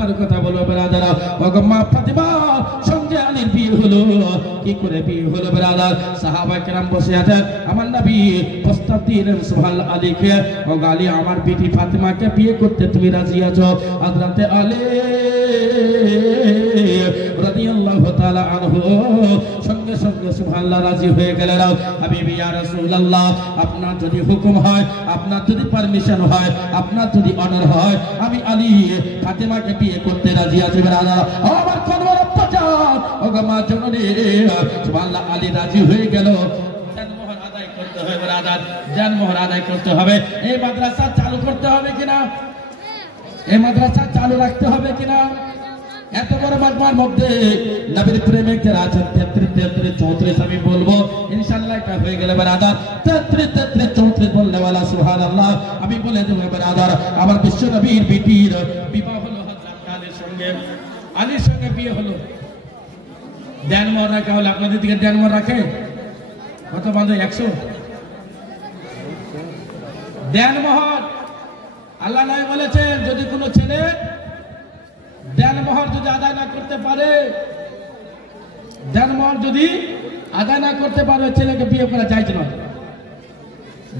ফাতেমার কথা বলো ব্রাদার। ওগো মা ফাতেমা সঙ্গে আলীর বিয়ে হলো। কি করে বিয়ে হলো ব্রাদার? সাহাবায়ে কেরাম বসে আছেন, আমার নবী প্রস্তাব দিলেন সুবহানাল্লাহ আলীকে, ওগো আলী আমার বিটি ফাতেমাকে বিয়ে করতে তুমি রাজি আছো? হযরতে আলী রাদিয়াল্লাহু তাআলা আনহু সঙ্গে সঙ্গে সুবহানাল্লাহ রাজি হয়ে গেলেন। হাবিবি ইয়া রাসূলুল্লাহ, আপনার যদি হুকুম হয়, আপনার যদি পারমিশন হয়, আপনার যদি অর্ডার হয়, আমি আলী ফাতেমাকে বিয়ে করতে রাজি আছি ব্রাদার। আমার কনওয়ার আব্বাজান ওগো মা জননী সুবহানাল্লাহ আলী রাজি হয়ে গেল। জানমোহর আদায় করতে হবে ব্রাদার, জানমোহর আদায় করতে হবে। এই মাদ্রাসা চালু করতে হবে কিনা? এই মাদ্রাসা চালু রাখতে হবে কিনা? এত বড় মাজমার মধ্যে নবীর প্রেমিক যারা আছেন 33 33 34 আমি বলবো ইনশাআল্লাহ এটা হয়ে গেলে ব্রাদার 33 33 34 বললে ওয়ালা সুবহানাল্লাহ আমি বলে দেব ব্রাদার। আমার বিশ্ব নবীর বিটির বিবাহ হলো হযরত আলীর সঙ্গে বিয়ে হলো। দেনমোহর রাখা হলো। আপনাদের দিকে দেনমোহর রাখে কত বাঁধে? 100 দেনমোহর। আল্লাহ নবী বলেছেন যদি কোনো ছেলে দেনমোহর যদি আদায় না করতে পারে, দেনমোহর যদি আদায় না করতে পারে ছেলেকে বিয়ে করা যায় না।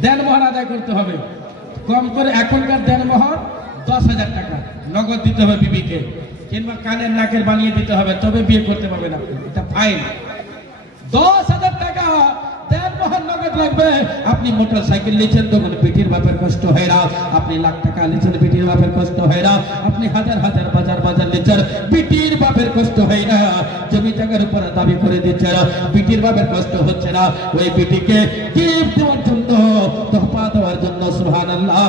দেনমোহর আদায় করতে হবে। কম করে এখনকার দেনমোহর 10,000 টাকা নগদ দিতে হবে বিবিকে, কিংবা কানের নাকের বানিয়ে দিতে হবে, তবে বিয়ে করতে পারবে না। এটা ফাইন। 10,000 টাকা দেনমোহর নগদ লাগবে। আপনি মোটর সাইকেল নিচ্ছেন তখন পিটির বাপের কষ্ট হয় না। আপনি লাখ টাকা নিচ্ছেন পিটির বাপের কষ্ট হয় না। আপনি হাজার হাজার বাজার নিচ্ছেন পিটির বাপের কষ্ট হয় না। জমি জায়গার উপর দাবি করে দিচ্ছেন, পিটির বাপের কষ্ট হচ্ছে না। ওই পিটিকে গিফট দেওয়ার জন্য, তোহফা দেওয়ার জন্য সুবহানাল্লাহ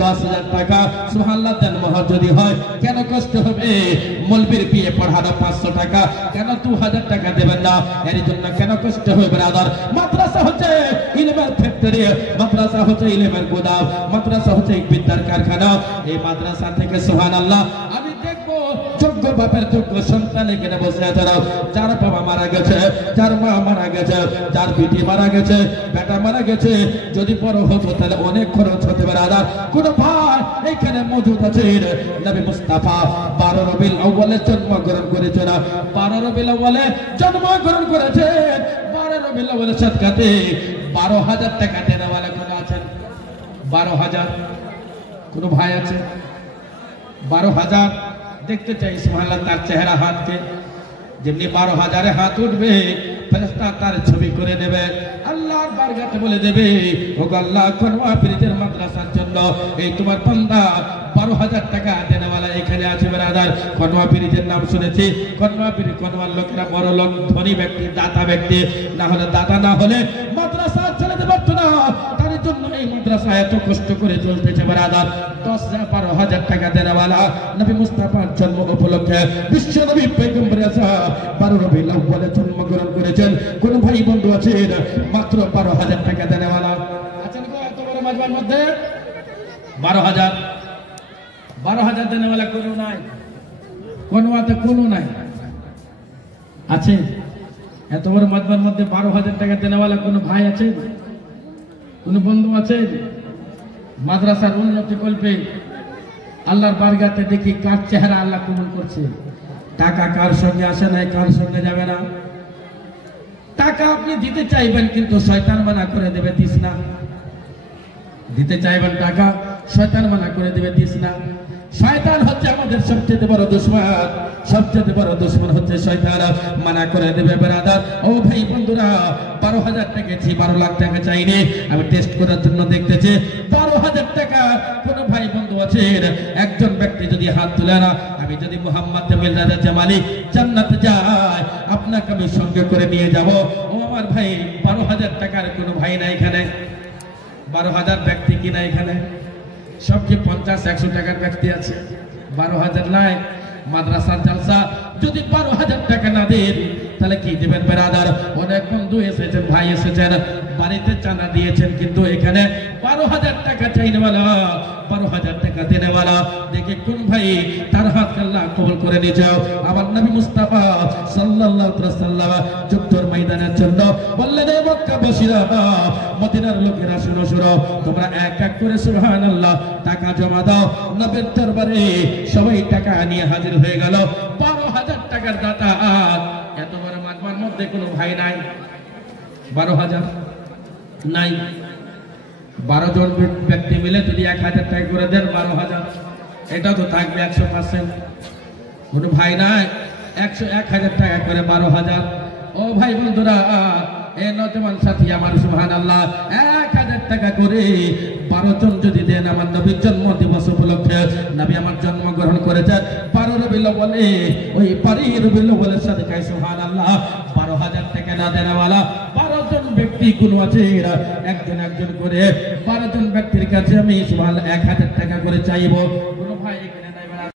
10,000 টাকা সুবহানাল্লাহ দেনমোহর যদি হয় কেন কষ্ট হবে? মৌলবীর বিয়ে পড়ানো 500 টাকা, কেন 2000 টাকা দেবেন না? এর জন্য কেন কষ্ট হবে ব্রাদার? মাদ্রাসা হচ্ছে ইলমের ফ্যাক্টরি, মাদ্রাসা হচ্ছে ইলমের গোদাম, মাদ্রাসা হচ্ছে বিদ্যার কারখানা। এই মাদ্রাসা থেকে সুবহানাল্লাহ আমি দেখবো যোগ্য বাপের যোগ্য সন্তান এখানে বসে আছে, যার বাবা মারা গেছে, যার মা মারা গেছে, যার বিটি মারা গেছে, বেটা মারা গেছে, যদি বড় হতো তাহলে অনেক খরচ হতে পারে। আর কোন ভাই এখানে মজুদ আছে? নবী মুস্তাফা 12 রবিউল আউয়ালে জন্মগ্রহণ করেছেন, 12 রবিউল আউয়ালে জন্মগ্রহণ করেছেন। 12 রবিউল আউয়ালে সাদকাতে 12,000 টাকা দেওয়ালা কোন আছেন? 12,000 কোন ভাই আছে? 12,000 দেখতে চাই সুবহানাল্লাহ তার চেহারা হাতকে। যেমনি 12,000 হাত উঠবে ফেরেশতা তার ছবি করে নেবে, আল্লাহর বারগাতে বলে দেবে ওগো আল্লাহ কনওয়া পীরের মাদ্রাসার জন্য এই তোমার বান্দা 12,000 টাকা দেনেওয়ালা এখানে আছে ব্রাদার। কনওয়া পীরের নাম শুনেছি। কনওয়া পীর, কনওয়ার লোকেরা বড় লোক, ধনী ব্যক্তি, দাতা ব্যক্তি। না হলে দাতা না হলে মাদ্রাসা চালাতে পারতো না। তার জন্য এই মাদ্রাসা এত কষ্ট করে চলতেছে ব্রাদার। 10,000-12,000 টাকা দেনেওয়ালা নবী মুস্তাফার জন্ম উপলক্ষে বিশ্ব নবী পয়গম্বর আযম 12 রবিউল আউয়ালে জন্মগ্রহণ করেছেন। কোন ভাই বন্ধু আছেন মাত্র 12,000 টাকা দেনেওয়ালা আছেন? এত বড় মাজমার মধ্যে 12,000 দেনেওয়ালা কোনো নাই, কোনোতে কোনো নাই। আছে এত বড় মাজমার মধ্যে 12,000 টাকা দেনেওয়ালা কোনো ভাই আছে? কোন বন্ধু আছে? মাদ্রাসার উন্নতি কল্পে আল্লাহর বারগাতে দেখি কার চেহারা আল্লাহ কবুল করছে। টাকা কার সঙ্গে আসে নাই, কার সঙ্গে যাবে না। টাকা আপনি দিতে চাইবেন কিন্তু শয়তান মানা করে দেবে, দিস না। দিতে চাইবেন টাকা, শয়তান মানা করে দেবে, দিস না। শয়তান হচ্ছে আমাদের সবচেয়ে বড় দুশমন, সবচেয়ে বড় দুশমন হচ্ছে শয়তান, মানা করে দেবে ব্রাদার। ও ভাই বন্ধুরা 12,000 টাকা চাই, 12 লাখ টাকা চাইনি, আমি টেস্ট করার জন্য দেখতেছি। 12,000 টাকা কোন ভাই বন্ধু আছেন? একজন ব্যক্তি যদি হাত তুলে না, আমি যদি মোহাম্মদ জামিল রাজা জামালি জান্নাতে যাই আপনাকে আমি সঙ্গে করে নিয়ে যাব। ও আমার ভাই 12,000 টাকার কোন ভাই না এখানে? 12,000 ব্যক্তি কিনা এখানে? সবচেয়ে 50-100 টাকার ব্যক্তি আছে, 12,000 নাই। মাদ্রাসার জলসা যদি 12,000 টাকা না দেন তাহলে কি দিবেন বেরাদার? অনেক বন্ধু এসেছেন, ভাই এসেছেন, বাড়িতে চাঁদা দিয়েছেন, কিন্তু এখানে 12,000 টাকা চাইনেওয়ালা, 12,000 টাকা দেনেওয়ালা, দেখে কোন ভাই তার হাত আল্লাহ কবুল করে নিয়ে যাও। আমার নবী মুস্তাফা সাল্লাল্লাহু আলাইহি ওয়াসাল্লাম যুদ্ধের ময়দানের জন্য বললেন, এ মক্কাবাসীরা, মদিনার লোকেরা শুনো শুনো, তোমরা এক এক করে সুবহানাল্লাহ টাকা জমা দাও। নবীর দরবারে সবাই টাকা নিয়ে হাজির হয়ে গেল। 12,000 টাকার দাতা। এত বড় মাঠের মধ্যে কোনো ভাই নাই, 12,000 নাই। 12 জন ব্যক্তি মিলে যদি 1,000 টাকা করে দেন, 12,000, এটা তো থাকবে 100%। কোনো ভাই নাই, 1,000 টাকা করে 12,000। ও ভাই বন্ধুরা, এ নজওয়ান সাথী আমার, সুবহানাল্লাহ, 1,000 টাকা করে 12 জন যদি দেন, আমার নবীর জন্ম দিবস উপলক্ষে, নবী আমার জন্মগ্রহণ করেছেন 12 রবিউল আউয়ালে, ওই 12 রবিউল আউয়ালের সাদকায় সুবহানাল্লাহ 12,000 টাকা না দেওয়ালা 12 জন ব্যক্তি কোন আছে? একজন একজন করে 12 জন ব্যক্তির কাছে আমি সুবহানাল্লাহ 1,000 টাকা করে চাইবো।